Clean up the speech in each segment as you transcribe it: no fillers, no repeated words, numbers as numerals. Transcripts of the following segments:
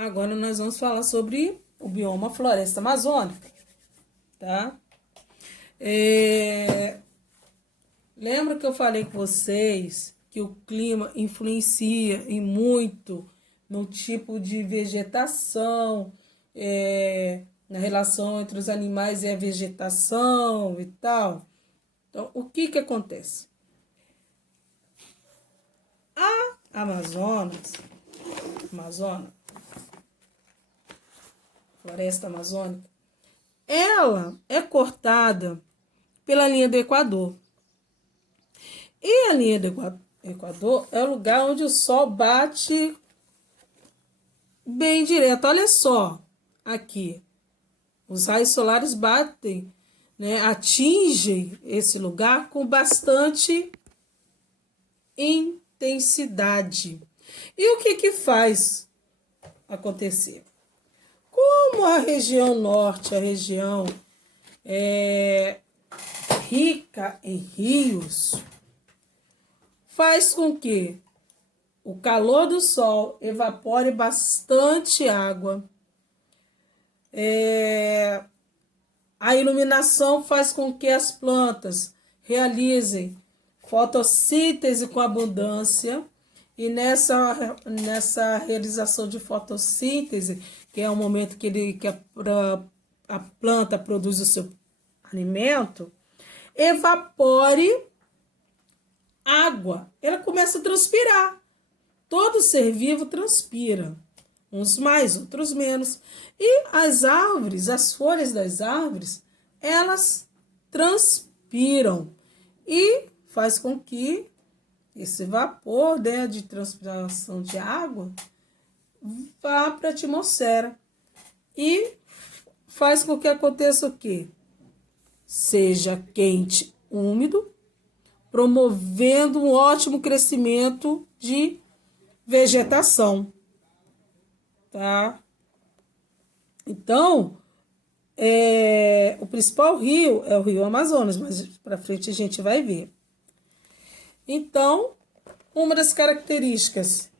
Agora nós vamos falar sobre o bioma floresta amazônica, tá? Lembra que eu falei com vocês que o clima influencia em muito no tipo de vegetação, na relação entre os animais e a vegetação e tal? Então, o que acontece? A Amazonas, floresta amazônica, ela é cortada pela linha do Equador. E a linha do Equador é o lugar onde o sol bate bem direto. Olha só, aqui, os raios solares batem, né, atingem esse lugar com bastante intensidade. E o que faz acontecer? Como a região norte, a região rica em rios, faz com que o calor do sol evapore bastante água. A iluminação faz com que as plantas realizem fotossíntese com abundância. E nessa realização de fotossíntese, que é o momento que a planta produz o seu alimento, evapore água. Ela começa a transpirar. Todo ser vivo transpira. Uns mais, outros menos. E as árvores, as folhas das árvores, elas transpiram. E faz com que esse vapor, né, de transpiração de água vá para a atmosfera e faz com que aconteça o quê? Seja quente, úmido, promovendo um ótimo crescimento de vegetação, tá? Então, o principal rio é o Rio Amazonas, mas para frente a gente vai ver. Então, uma das características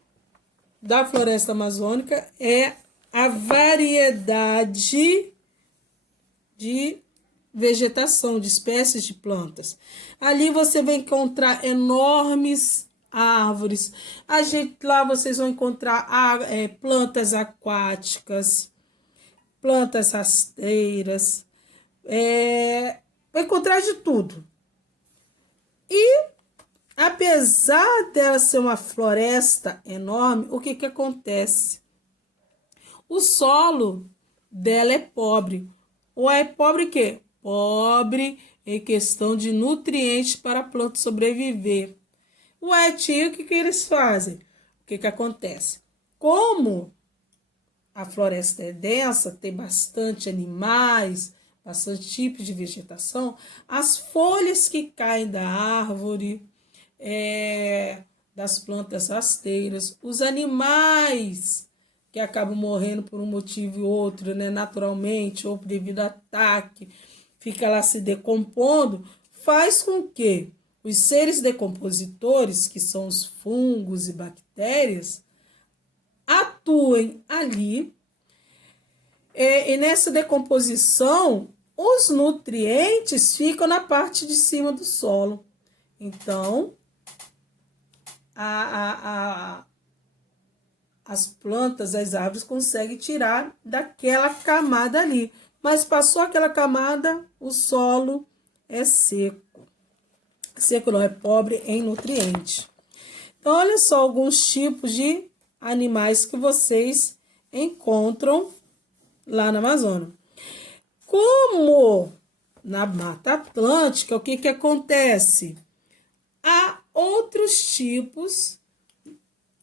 da floresta amazônica é a variedade de vegetação, de espécies de plantas. Ali você vai encontrar enormes árvores. Lá vocês vão encontrar plantas aquáticas, plantas rasteiras, vai encontrar de tudo. E apesar dela ser uma floresta enorme, o que acontece? O solo dela é pobre. Ou é pobre o quê? Pobre em questão de nutrientes para a planta sobreviver. Tio, o que eles fazem? O que acontece? Como a floresta é densa, tem bastante animais, bastante tipos de vegetação, as folhas que caem da árvore, das plantas rasteiras, os animais que acabam morrendo por um motivo ou outro, né, naturalmente, ou devido a ataque, fica lá se decompondo, faz com que os seres decompositores, que são os fungos e bactérias, atuem ali, e nessa decomposição, os nutrientes ficam na parte de cima do solo. Então, as plantas, as árvores conseguem tirar daquela camada ali. Mas passou aquela camada, o solo é seco. Seco não, é pobre em nutrientes. Então, olha só alguns tipos de animais que vocês encontram lá na Amazônia. Como na Mata Atlântica, o que acontece? Há outros tipos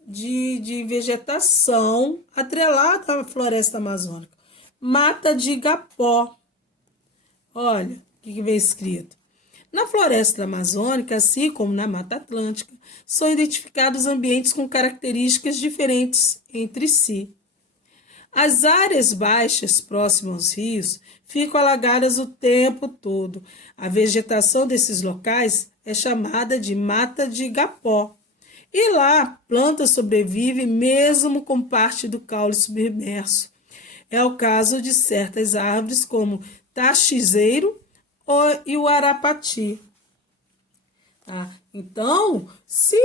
de vegetação atrelada à floresta amazônica. Mata de igapó. Olha o que vem escrito. Na floresta amazônica, assim como na Mata Atlântica, são identificados ambientes com características diferentes entre si. As áreas baixas próximas aos rios ficam alagadas o tempo todo. A vegetação desses locais é chamada de mata de igapó. E lá, a planta sobrevive mesmo com parte do caule submerso. É o caso de certas árvores, como taxizeiro e o arapati. Tá? Então, se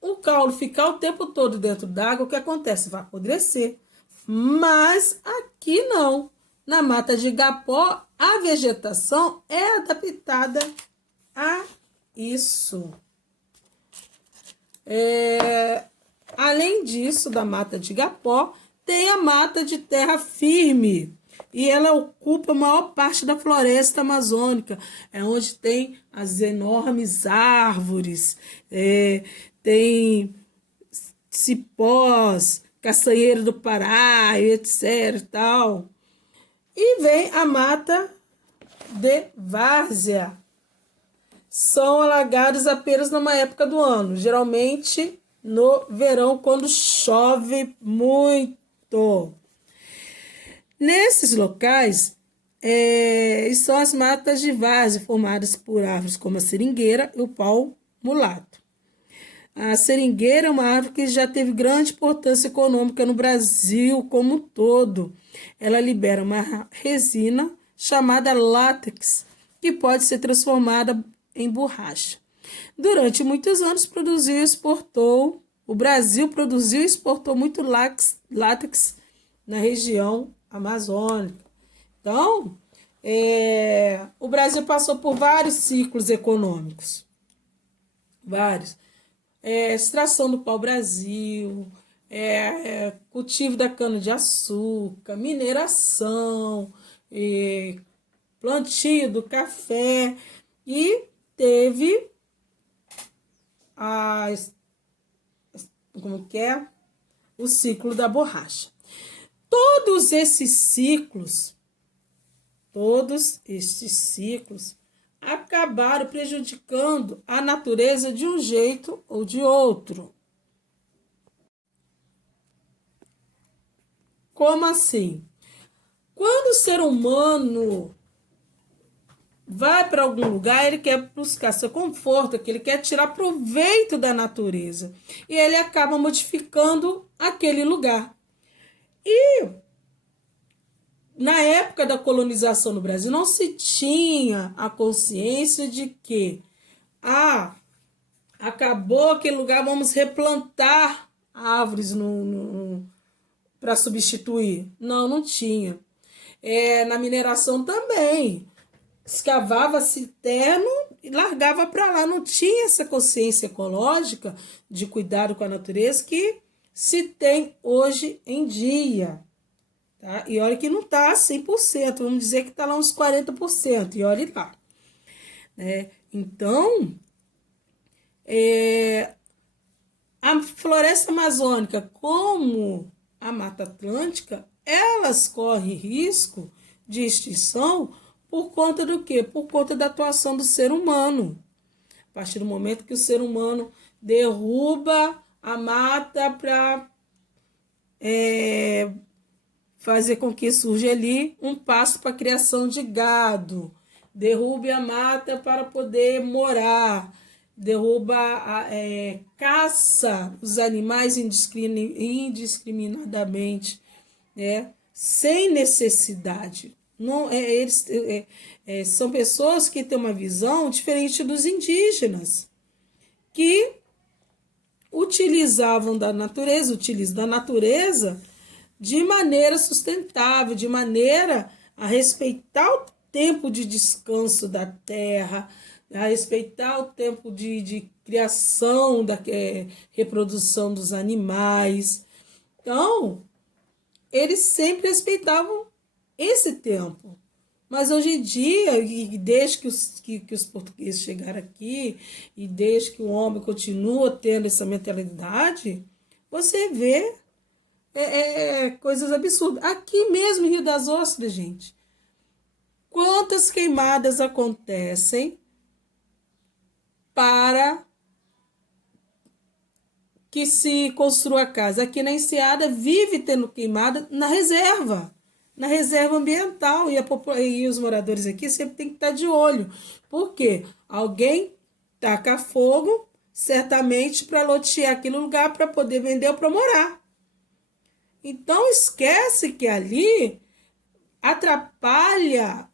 o caule ficar o tempo todo dentro d'água, o que acontece? Vai apodrecer. Mas aqui não. Na mata de igapó, a vegetação é adaptada a isso. Além disso, da mata de igapó, tem a mata de terra firme. E ela ocupa a maior parte da floresta amazônica. É onde tem as enormes árvores, tem cipós, castanheiro do Pará, etc. Tal. E vem a mata de várzea. São alagados apenas numa época do ano, geralmente no verão, quando chove muito. Nesses locais, são as matas de várzea, formadas por árvores como a seringueira e o pau mulato. A seringueira é uma árvore que já teve grande importância econômica no Brasil como um todo. Ela libera uma resina chamada látex, que pode ser transformada em borracha. Durante muitos anos, o Brasil produziu e exportou muito látex na região amazônica. Então, o Brasil passou por vários ciclos econômicos. Vários. Extração do pau-brasil, cultivo da cana-de-açúcar, mineração, plantio do café, e teve o ciclo da borracha. Todos esses ciclos acabaram prejudicando a natureza de um jeito ou de outro. Como assim? Quando o ser humano vai para algum lugar, ele quer buscar seu conforto, ele quer tirar proveito da natureza. E ele acaba modificando aquele lugar. E na época da colonização no Brasil, não se tinha a consciência de que acabou aquele lugar, vamos replantar árvores para substituir. Não tinha. Na mineração também. Escavava cisterno e largava para lá. Não tinha essa consciência ecológica de cuidado com a natureza que se tem hoje em dia. Tá? E olha que não está 100%, vamos dizer que está lá uns 40%, e olha lá. Então, a floresta amazônica, como a Mata Atlântica, elas correm risco de extinção por conta do quê? Por conta da atuação do ser humano. A partir do momento que o ser humano derruba a mata para fazer com que surja ali um pasto para a criação de gado, derrube a mata para poder morar, caça os animais indiscriminadamente, sem necessidade. Não, são pessoas que têm uma visão diferente dos indígenas, que utilizam da natureza de maneira sustentável, de maneira a respeitar o tempo de descanso da terra, a respeitar o tempo de criação, da reprodução dos animais. Então, eles sempre respeitavam esse tempo. Mas hoje em dia, e desde que os portugueses chegaram aqui, e desde que o homem continua tendo essa mentalidade, você vê coisas absurdas. Aqui mesmo em Rio das Ostras, gente, quantas queimadas acontecem para que se construa a casa? Aqui na Enseada vive tendo queimada na reserva ambiental, e os moradores aqui sempre tem que estar de olho, porque alguém taca fogo, certamente para lotear aquele lugar para poder vender ou para morar. Então, esquece que ali atrapalha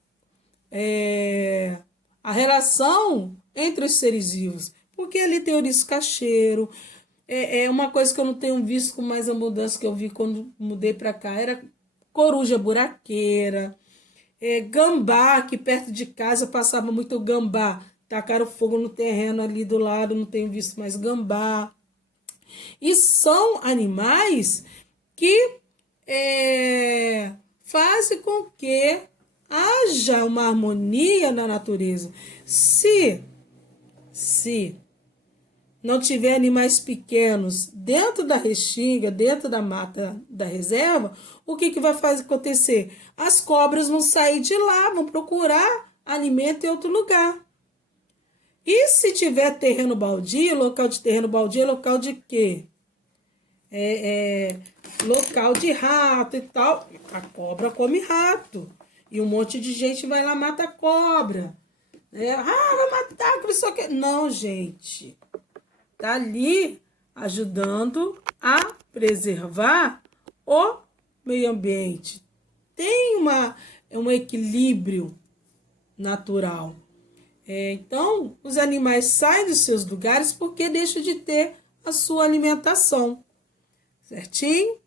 a relação entre os seres vivos, porque ali tem ouriço cacheiro. É uma coisa que eu não tenho visto com mais a mudança que eu vi quando mudei para cá, era coruja buraqueira, gambá, que perto de casa passava muito gambá, tacaram fogo no terreno ali do lado, não tenho visto mais gambá. E são animais que fazem com que haja uma harmonia na natureza. Se não tiver animais pequenos dentro da restinga, dentro da mata da reserva, o que vai fazer acontecer? As cobras vão sair de lá, vão procurar alimento em outro lugar. E se tiver terreno baldio, local de terreno baldio é local de quê? Local de rato e tal. A cobra come rato. E um monte de gente vai lá e mata a cobra. Vai matar, que isso aqui. Não, gente. Está ali ajudando a preservar o meio ambiente. Tem um equilíbrio natural. Então, os animais saem dos seus lugares porque deixam de ter a sua alimentação. Certinho?